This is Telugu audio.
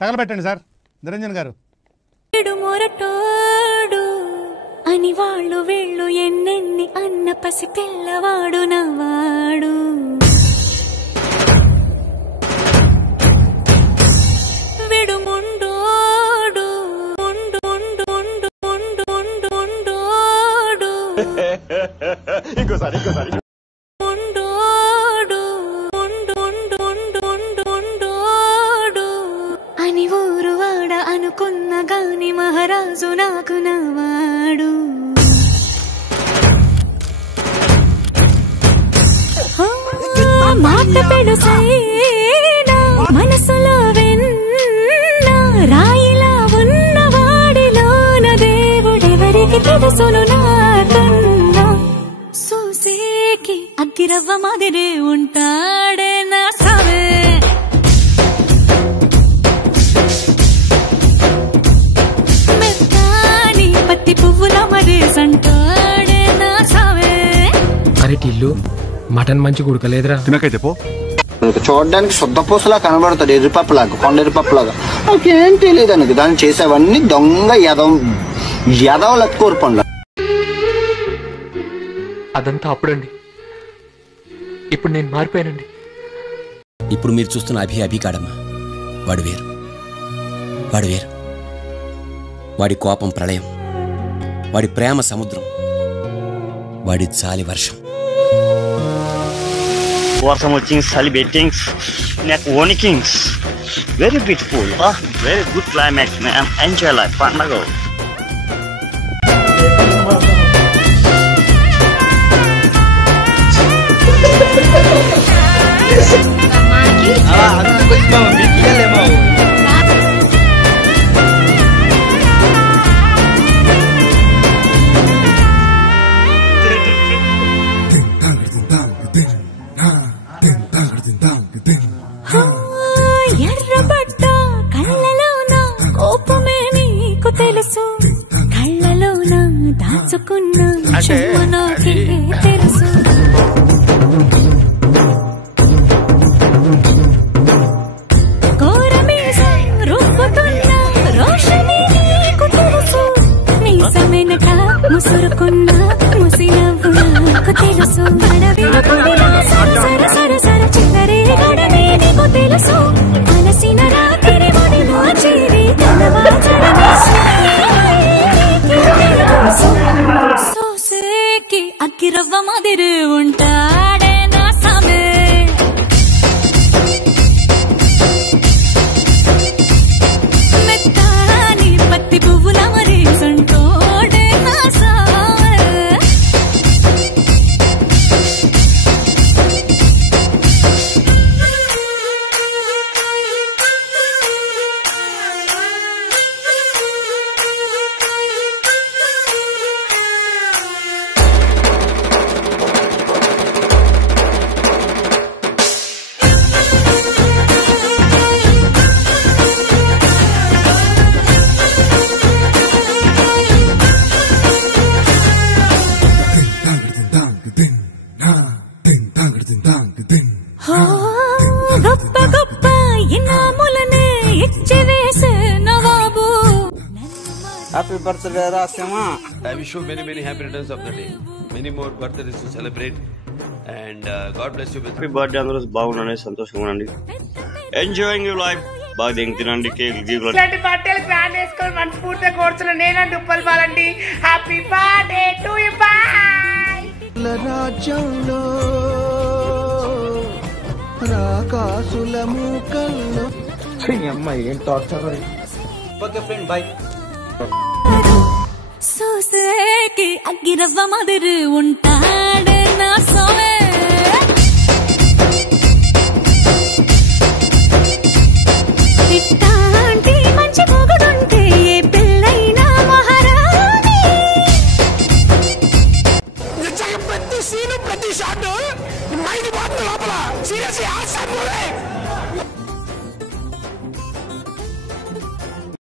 తగలబెట్టండి సార్ నిరంజన్ గారు. అని వాళ్ళు వీళ్ళు ఎన్నెన్ని అన్న పసి పిల్లవాడు నవాడు. విడుముండోడు ఉండు ఉండు ఉండు ఉండు ఉండు ఉండోడు ఉండోడు ఉండు ఉండు ఉండు ఉండు ఉండోడు అని ఊరు వాడ అనుకున్న గాని మహారాజు నాకు నవాడు. మాట పెడుసైనా మనసులో వెన్న రాయిలా ఉన్నవాడిలోన దేవుడెవరికి తెలుసును నాకన్నా. సూసేకి అగ్గిరవ్వ మాదిరి ఉంటాడే నా సావే. మెత్తాని పత్తి పువ్వుల మరి సంటాడే నా సావే. అరటిల్లు మటన్ మంచి ఉడకలేదురా. తినకైతే పో. చూడడానికి శుద్ధ పూసలా కనబడతాడు, ఎర్రిపప్పులాగా, కొండ ఎర్రిపప్పులాగా. నాకేం తెలియదు అనకు దాన్ని చేసేవన్నీ దొంగ యదవులకు కోరుపండ్ల. అదంతా అప్పుడండి, ఇప్పుడు నేను మారిపోయానండి. ఇప్పుడు మీరు చూస్తున్న అభి కాడమ్మా. వాడు వేరు, వాడు వేరు. వాడి కోపం ప్రళయం, వాడి ప్రేమ సముద్రం, వాడి జాలి వర్షం. వర్షం వచ్చింగ్ చలి బెట్టింగ్స్ నాకు వణికింగ్స్. Very beautiful, very good climate, enjoy life పండగ. ఎర్రబడ్డ కళ్ళలోన కోపమే నీకు తెలుసు, కళ్ళలోన దాచుకున్న చెమ్మ నాకే తెలుసు. కోరమీసం రుబ్బుతున్న రోషని నీకు తెలుసు, మీసమెనక ముసురుకున్న ముసి నవ్వు నాకు తెలుసు. సర సర సర చిల్లరే గడనే నీకు తెలుసు, మనసిన రాత్రి ముడిలో చేరి సోసేకి అగ్గిరవ్వ మాదిరి ఉంటాడే నా సామే. మెత్తాని పత్తి పువ్వుల మరి సంటోడే నా సామే. గొప్ప గొప్ప ఇనాములనే ఇచ్చి వేసే నవాబు. హ్యాపీ బర్త్డే రాసేమా. I wish you many many happy returns of the day, many more birthdays to celebrate, and God bless you. Happy birthday అందరూ బాగున్నాండి, సంతోషంగా ఉండండి, ఎంజాయింగ్ యువర్ లైఫ్. బాగా తినండి, కేక్ గీకులు ఇలాంటి బర్త్డేలు ప్లాన్ చేసుకొని మనస్ఫూర్తిగా కోర్చులు నేనండి ఉప్పల్ బాలండి. Happy birthday to you. Bye. రాజ్యంలో రాకాసుల మూకల్లో ఏం టార్చర్. Okay friend, bye. సోసేకి అగ్గిరవ్వ మాదిరి ఉంటా.